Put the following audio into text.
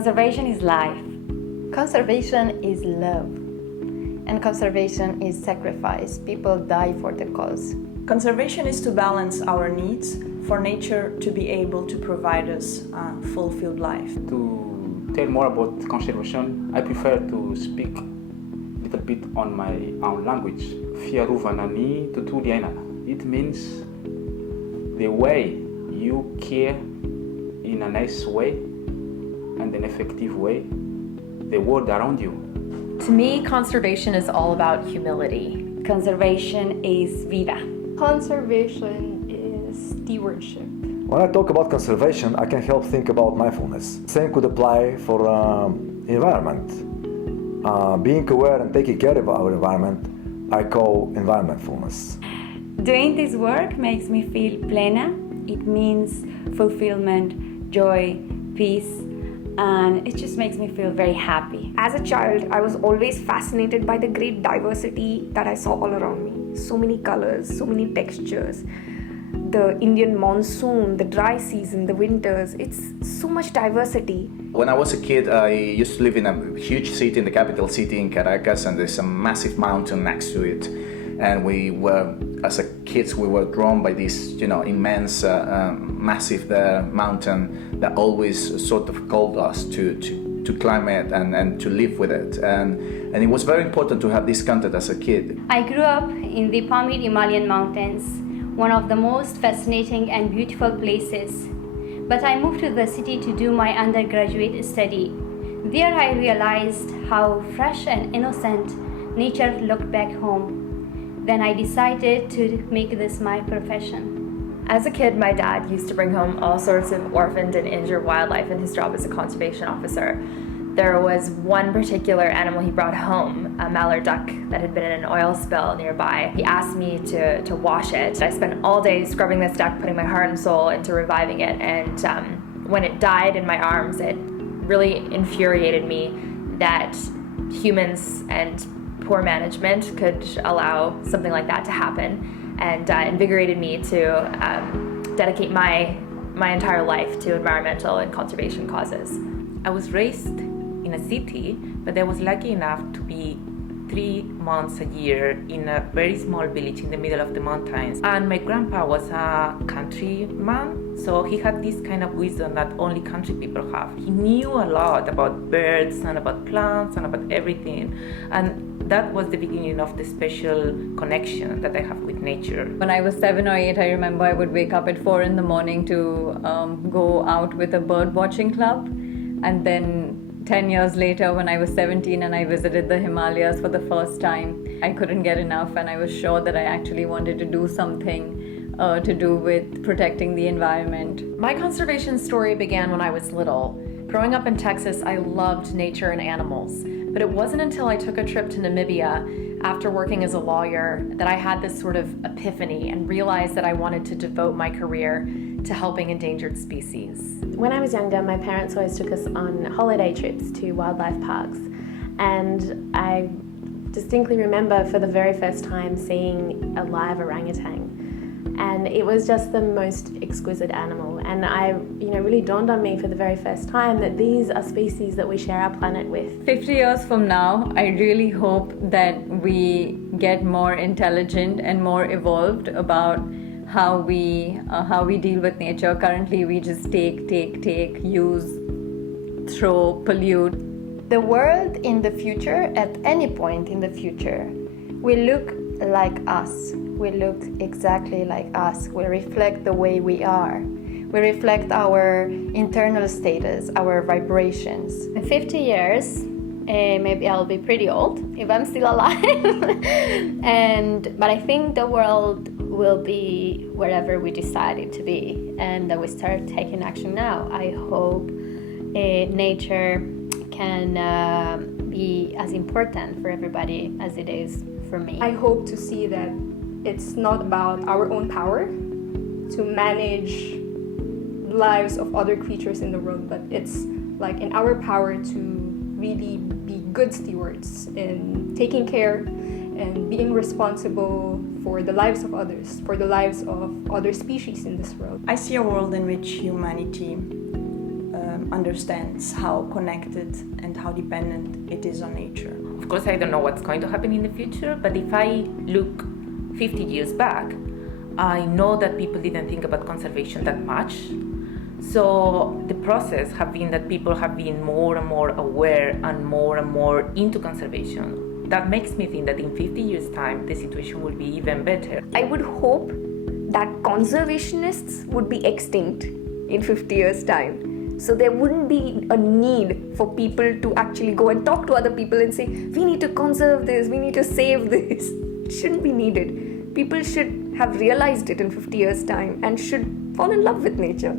Conservation is life. Conservation is love. And conservation is sacrifice. People die for the cause. Conservation is to balance our needs for nature to be able to provide us a fulfilled life. To tell more about conservation, I prefer to speak a little bit on my own language. Fiarovana ny tontolo iainana. It means the way you care in a nice way and an effective way the world around you. To me, conservation is all about humility. Conservation is vida. Conservation is stewardship. When I talk about conservation, I can help think about mindfulness. Same could apply for environment. Being aware and taking care of our environment, I call environmentfulness. Doing this work makes me feel plena. It means fulfillment, joy, peace, and it just makes me feel very happy. As a child, I was always fascinated by the great diversity that I saw all around me. So many colors, so many textures. The Indian monsoon, the dry season, the winters, it's so much diversity. When I was a kid, I used to live in a huge city, in the capital city in Caracas, and there's a massive mountain next to it. And we were, as a kids, we were drawn by this, immense, massive mountain that always sort of called us to climb it and to live with it. And it was very important to have this contact as a kid. I grew up in the Pamir Himalayan mountains, one of the most fascinating and beautiful places. But I moved to the city to do my undergraduate study. There I realized how fresh and innocent nature looked back home. Then I decided to make this my profession. As a kid, my dad used to bring home all sorts of orphaned and injured wildlife in his job as a conservation officer. There was one particular animal he brought home, a mallard duck that had been in an oil spill nearby. He asked me to wash it. I spent all day scrubbing this duck, putting my heart and soul into reviving it, and when it died in my arms, it really infuriated me that humans and poor management could allow something like that to happen, and invigorated me to dedicate my entire life to environmental and conservation causes. I was raised in a city, but I was lucky enough to be 3 months a year in a very small village in the middle of the mountains. And my grandpa was a countryman, so he had this kind of wisdom that only country people have. He knew a lot about birds and about plants and about everything. And that was the beginning of the special connection that I have with nature. When I was 7 or 8, I remember I would wake up at 4 in the morning to go out with a bird watching club. And then 10 years later, when I was 17 and I visited the Himalayas for the first time, I couldn't get enough, and I was sure that I actually wanted to do something to do with protecting the environment. My conservation story began when I was little. Growing up in Texas, I loved nature and animals, but it wasn't until I took a trip to Namibia after working as a lawyer that I had this sort of epiphany and realized that I wanted to devote my career to helping endangered species. When I was younger, my parents always took us on holiday trips to wildlife parks, and I distinctly remember for the very first time seeing a live orangutan. And it was just the most exquisite animal. And I, really dawned on me for the very first time that these are species that we share our planet with. 50 years from now, I really hope that we get more intelligent and more evolved about how we deal with nature. Currently, we just take, use, throw, pollute. The world in the future, at any point in the future, will look like us. We look exactly like us. We reflect the way we are. We reflect our internal status, our vibrations. In 50 years, maybe I'll be pretty old if I'm still alive. But I think the world will be wherever we decide it to be, and that we start taking action now. I hope nature can be as important for everybody as it is for me. I hope to see that it's not about our own power to manage lives of other creatures in the world, but it's like in our power to really be good stewards in taking care and being responsible for the lives of others, for the lives of other species in this world. I see a world in which humanity understands how connected and how dependent it is on nature. Of course, I don't know what's going to happen in the future, but if I look 50 years back, I know that people didn't think about conservation that much. So the process have been that people have been more and more aware and more into conservation. That makes me think that in 50 years' time, the situation will be even better. I would hope that conservationists would be extinct in 50 years' time. So there wouldn't be a need for people to actually go and talk to other people and say, we need to conserve this, we need to save this. It shouldn't be needed. People should have realized it in 50 years' time and should fall in love with nature.